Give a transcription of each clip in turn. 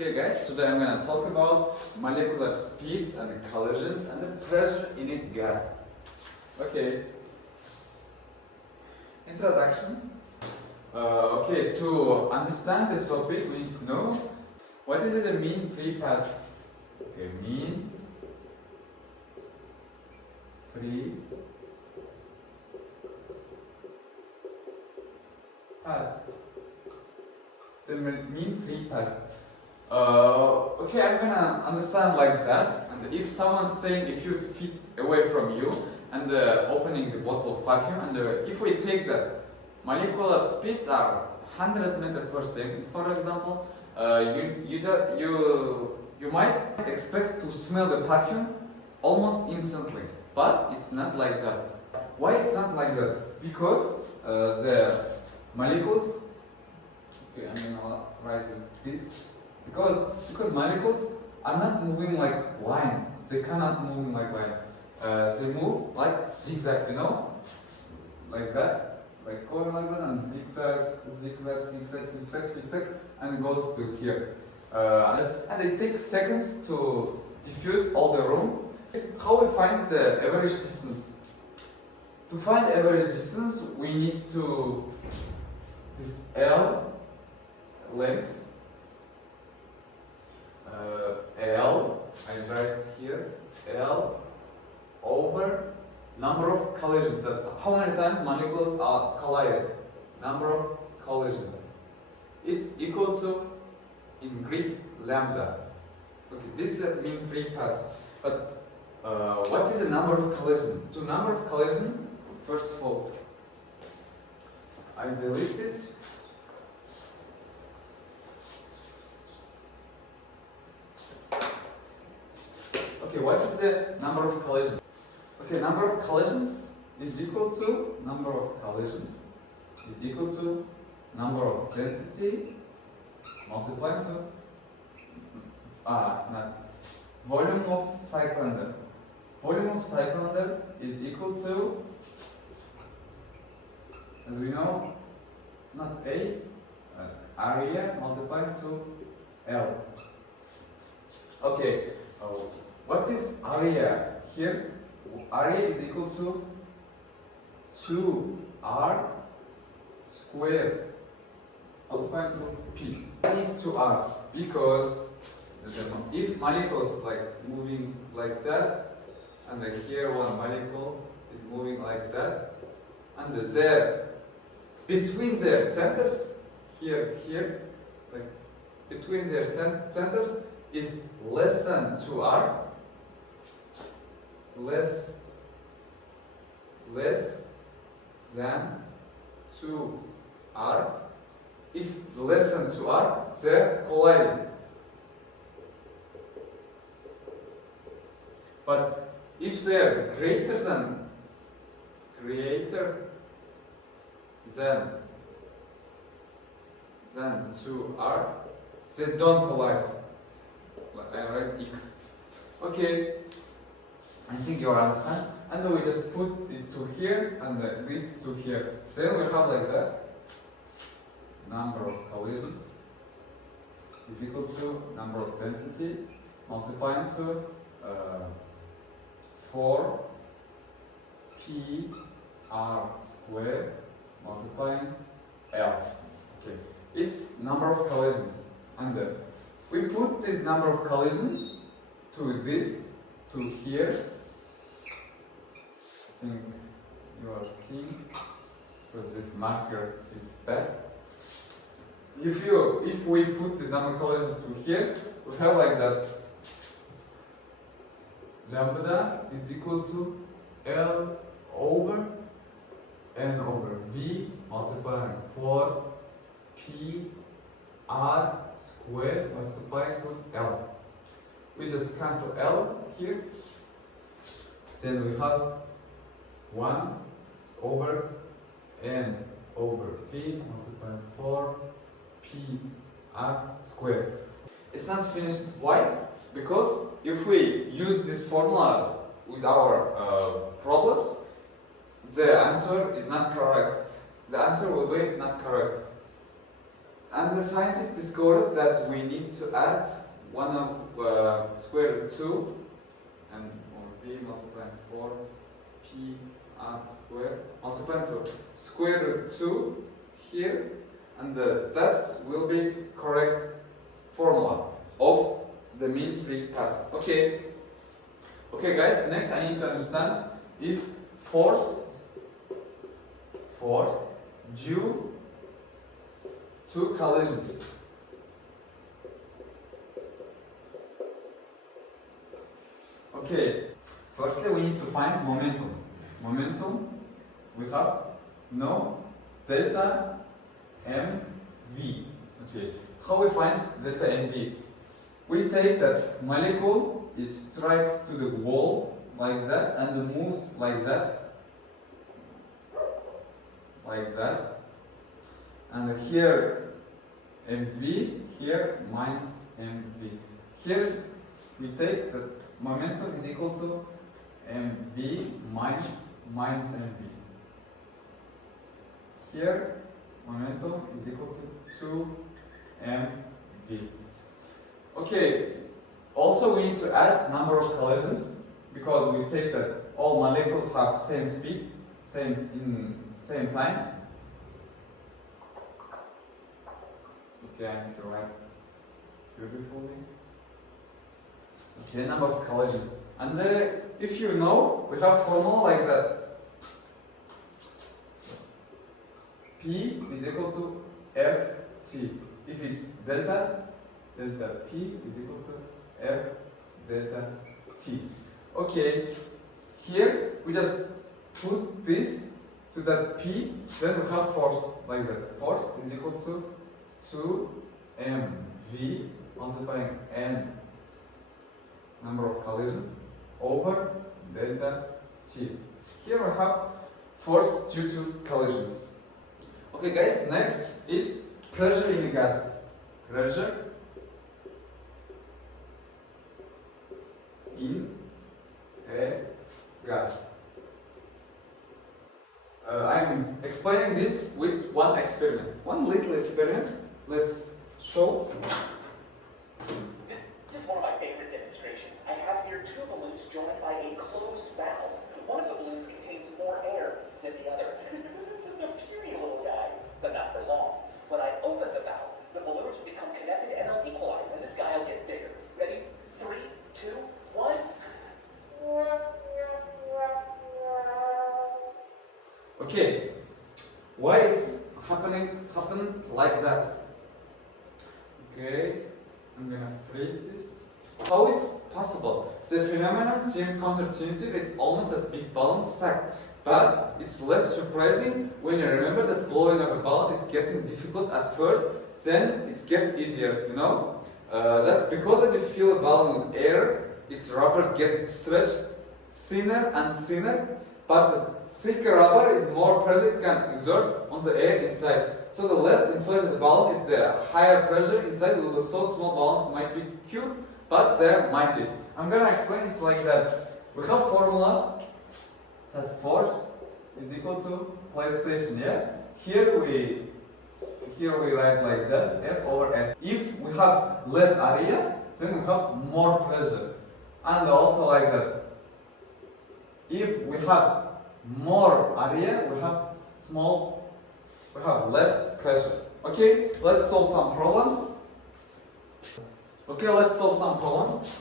Okay guys, today I'm going to talk about molecular speeds and the collisions and the pressure in a gas. Okay. Introduction. Okay, to understand this topic we need to know what is the mean free path. Okay, mean free path. The mean free path. Okay, I'm gonna understand like that. And if someone's saying a few feet away from you and opening the bottle of perfume, and if we take the molecular speeds are 100 meters per second, for example, you might expect to smell the perfume almost instantly, but it's not like that. Why it's not like that? Because the molecules. Okay, I'm gonna write this. Because molecules are not moving like line. They cannot move like line. They move like zigzag, you know, like that, like going like that and zigzag, zigzag, zigzag, zigzag, zigzag, and it goes to here. And it takes seconds to diffuse all the room. How we find the average distance? To find average distance, we need to this L length. L, I write here, L over number of collisions. How many times molecules are collided? Number of collisions. It's equal to, in Greek, lambda. Okay, this is mean free path. But what is the number of collisions? To number of collisions, first of all, I delete this. Okay, what is the number of collisions? Okay, number of collisions is equal to number of collisions is equal to number of density multiplied to volume of cylinder. Volume of cylinder is equal to, as we know, not A, area multiplied to L. Okay. What is area here? Area is equal to 2r squared multiplied to p. Why is 2r? Because if molecules like moving like that, and like here one molecule is moving like that, and there between their centers, here, like between their centers is less than 2r. Less than 2r. If less than 2r, they're colliding. But if they're greater than 2r, they don't collide. Like I write x. Okay. I think you understand. And then we just put it to here and this to here. Then we have like that. Number of collisions is equal to number of density multiplying to 4 p r squared multiplying L. Okay, it's number of collisions. And we put this number of collisions to this, to here. I think you are seeing, because this marker is bad. If we put this number of collisions to here, we have like that. Lambda is equal to L over N over V multiplying 4 P R squared multiplied to L. We just cancel L here. Then we have 1 over N over V multiplied 4 P R squared. It's not finished. Why? Because if we use this formula with our problems, the answer is not correct. The answer will be not correct. And the scientists discovered that we need to add 1 of square root 2 and or v multiplying 4 p r square multiplying to square root 2 here, and that will be correct formula of the mean free path. Okay. Okay guys, next I need to understand is force due to collisions. Okay, firstly we need to find momentum. Momentum, we have no delta mv. Okay, how we find delta mv? We take that molecule, it strikes to the wall like that and moves like that, and here mv, here minus mv. Here we take that momentum is equal to mv minus mv. Here momentum is equal to 2mv. Okay, also we need to add number of collisions, because we take that all molecules have same speed, same time. Okay, I need to write beautifully. Okay, number of collisions. And if you know, we have formula like that. P is equal to Ft. If it's delta P is equal to F delta T. Okay, here we just put this to that P, then we have force like that. Force is equal to 2mv multiplying n number of collisions over delta T. Here we have force due to collisions. Okay guys, next is pressure in a gas. Pressure in a gas. I'm explaining this with one experiment. One little experiment. Let's show. This is one of my favorite demonstrations. I have here two balloons joined by a closed valve. One of the balloons contains more air than the other. This is just a puny little guy, but not for long. When I open the valve, the balloons will become connected and they'll equalize, and this guy will get bigger. Ready? 3, 2, 1. Okay, why it's happened like that? Okay, I'm gonna freeze this. How it's possible? The phenomenon seems counterintuitive. It's almost a big balloon sack, but it's less surprising when you remember that blowing up a balloon is getting difficult at first. Then it gets easier. You know, that's because as you fill a balloon with air, its rubber gets stretched thinner and thinner, but the thicker rubber is more pressure it can exert on the air inside. So the less inflated the balloon is, the higher pressure inside. It will be so small balloons might be cute, but there might be. I'm gonna explain it's like that. We have formula that force is equal to PlayStation. Yeah. Here we write like that, F over S. If we have less area, then we have more pressure, and also like that. If we have more area, we have less pressure. Okay, let's solve some problems.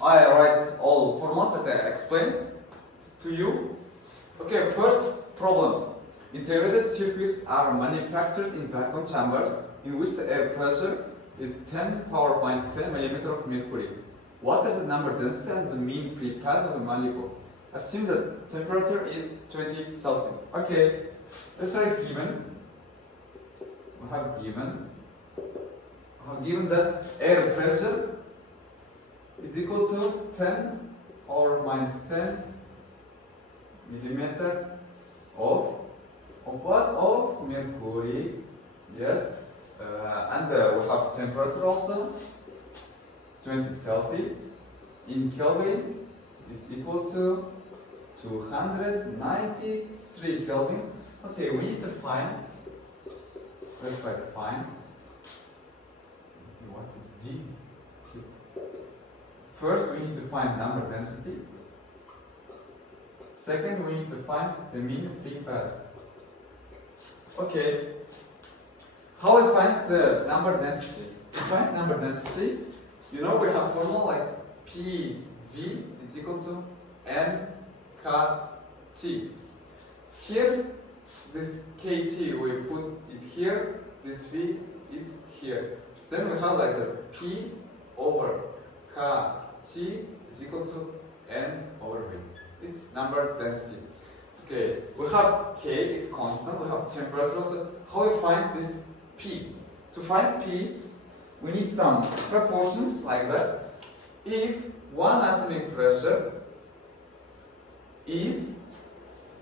I write all formulas that I explained to you. Okay, first problem. Integrated circuits are manufactured in vacuum chambers in which the air pressure is 10 power minus 10 millimeter of mercury. What is the number density and the mean free path of a molecule? Assume that temperature is 20 Celsius. Okay, let's write given. We have given that air pressure is equal to 10 or minus 10 millimeter of what? Of mercury. Yes, and we have temperature also 20 Celsius. In Kelvin, it's equal to 293 Kelvin. Okay, we need to find. Let's write find G. First, we need to find number density. Second, we need to find the mean free path. Okay. How I find the number density? To find number density, you know we have formula like PV is equal to NKT. Here, this KT we put it here, this V is here. Then we have like the P over KT is equal to N over V. It's number density. Okay, we have K, it's constant, we have temperature also. How we find this P? To find P, we need some proportions like that. If one atomic pressure is,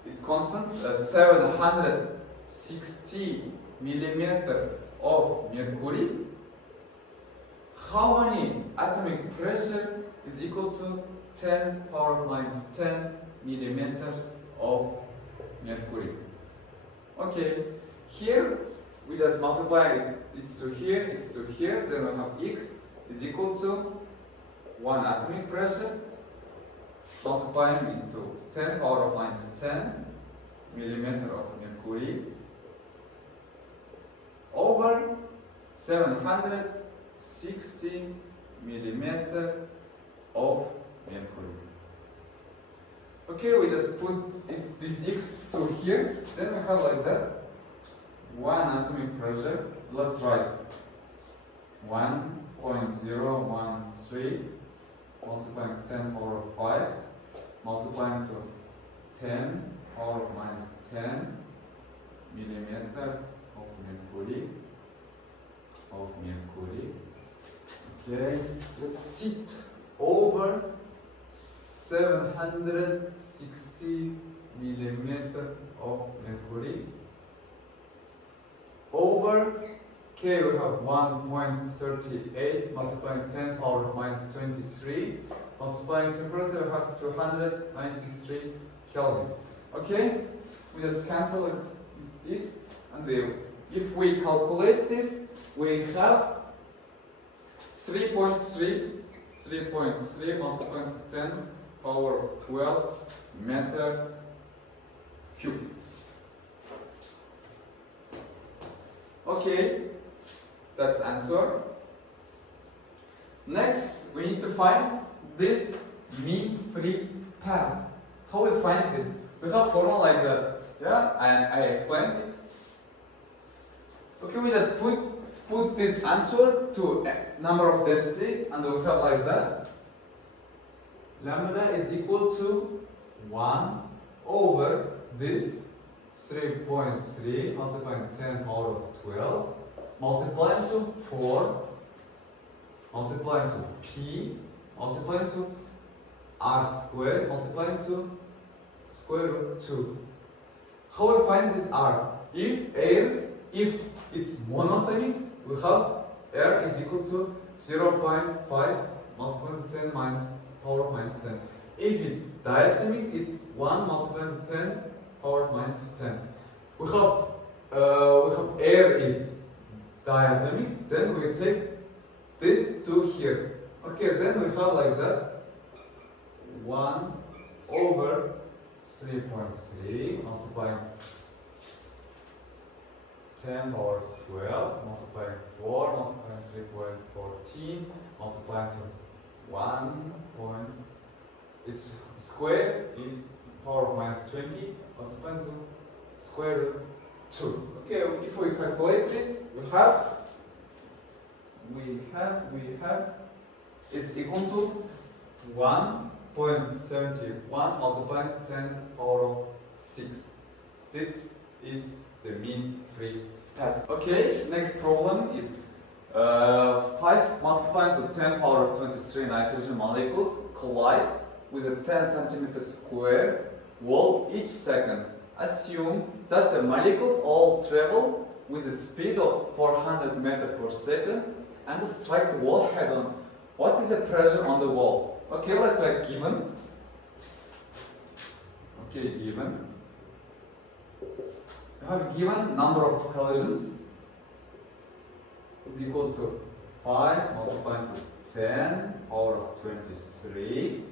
it's constant, 760 millimeter of mercury, how many atomic pressure is equal to 10 power minus 10 millimeter of mercury? Okay, here we just multiply it to here, it's to here, then we have X is equal to 1 atomic pressure multiplying into 10 power of minus 10 millimeter of mercury over 760 millimeter of mercury. Okay, we just put this X to here, then we have like that 1 atomic pressure. Let's write 1.013 multiplying 10 power of 5 multiplying to 10 power of minus 10 millimeter of mercury. Okay, let's sit over 760 millimeter of mercury over K, we have 1.38 multiplying 10 power of minus 23 multiplying temperature, we have 293 Kelvin. Okay, we just cancel it and if we calculate this, we have 3.3 multiplying 10 power of 12 meter cube. Okay, that's answer. Next, we need to find this mean free path. How we find this? We have formula like that. Yeah, and I explained it. Okay, we just put this answer to number of density, and we have like that. Lambda is equal to 1 over this 3.3 multiplying 10 power of 12 multiplying to 4 multiplying to P multiplying to R squared multiplying to square root 2. How we find this R? If it's monatomic, we have R is equal to 0.5 multiplied to 10 minus power of minus 10. If it's diatomic, it's 1 multiplied to 10 power of minus 10. We have air is diatomic, then we take this to here. Okay, then we have like that 1 over 3.3 multiplying 10 power of 12 multiplying 4 multiplying 3.14 multiplying to 1 point, its square is power of minus 20 multiplying to square root 2. Okay, if we calculate this, we have it's equal to 1.71 multiplying 10 power of 6. This is the mean free path. Okay, next problem is 5 multiplying to 10 power of 23 nitrogen molecules collide with a 10 centimeter square wall each second. Assume that the molecules all travel with a speed of 400 meters per second and will strike the wall head on. What is the pressure on the wall? Okay, let's write given. Okay, given. We have given number of collisions is equal to 5 multiplied to 10 power of 23.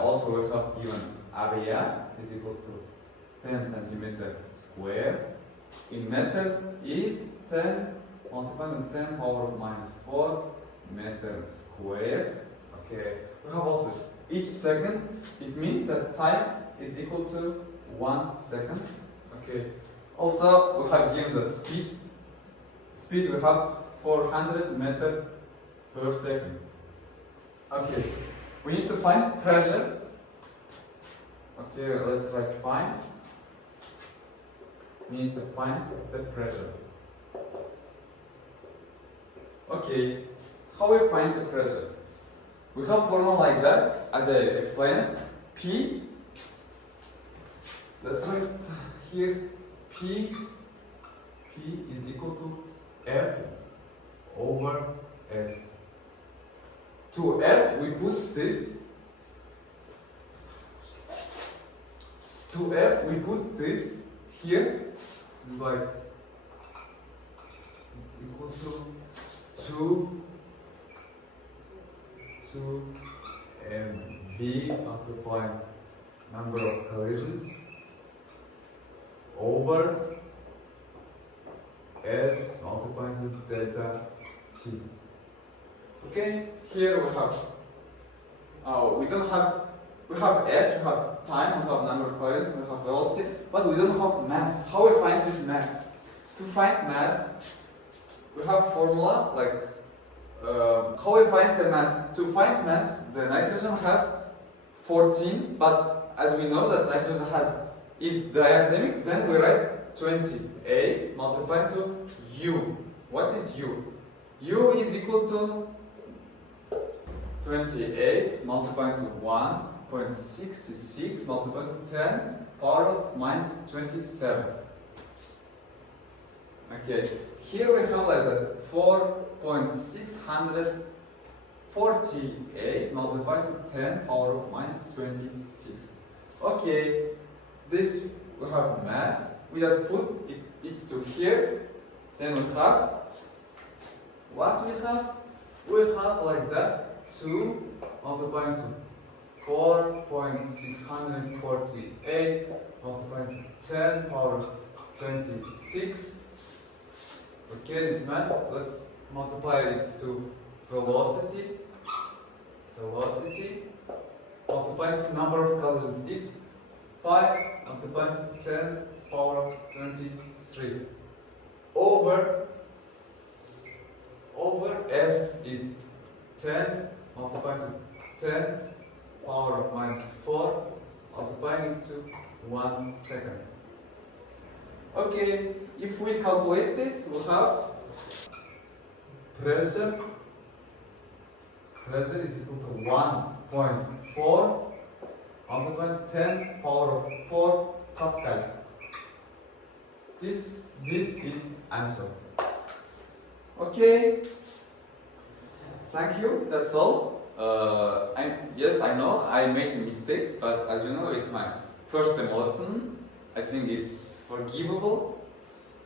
Also we have given area is equal to 10 centimeter square. In meter is 10 multiplied to 10 power of minus 4 meter square. Okay, we have also each second. It means that time is equal to 1 second. Okay. Also, we have given that speed. Speed we have 400 meters per second. Okay. We need to find pressure. Okay, let's write find. We need to find the pressure. Okay. How we find the pressure? We have formula like that, as I explained. P. Let's write here P is equal to F over S. To F we put this. To F we put this here. It's like it's equal to 2 mv multiplied number of collisions over S multiplied with delta T. Okay, here we have, we have S, we have time, we have number of collisions, we have velocity, but we don't have mass. How we find this mass? To find mass, we have formula like, how we find the mass? To find mass, the nitrogen have 14, but as we know that nitrogen is diatomic, then we write 28 multiplied to U. What is U? U is equal to 28 multiplied to 1.66 multiplied to 10 power of minus 27. Okay, here we have like that 4.648 multiplied to 10 power of minus 26. Okay, this we have mass. We just put it to here. Then we have what we have? We have like that 2 multiplied to 4.648 multiplied to 10 power of 26. Okay, this mass. Let's multiply it to velocity. Velocity multiplied to number of collisions. It's 5 multiplied to 10 power of 23 over S is 10 multiplied to 10 power of minus 4 multiplying it to 1 second. Okay, if we calculate this, we have pressure is equal to 1.4 multiplied 10 power of 4 Pascal. This is answer. Okay. Thank you. That's all. Yes, I know I make mistakes, but as you know, it's my first lesson. I think it's forgivable.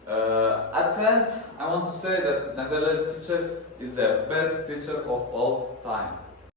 At the end, I want to say that Nazareth teacher is the best teacher of all time.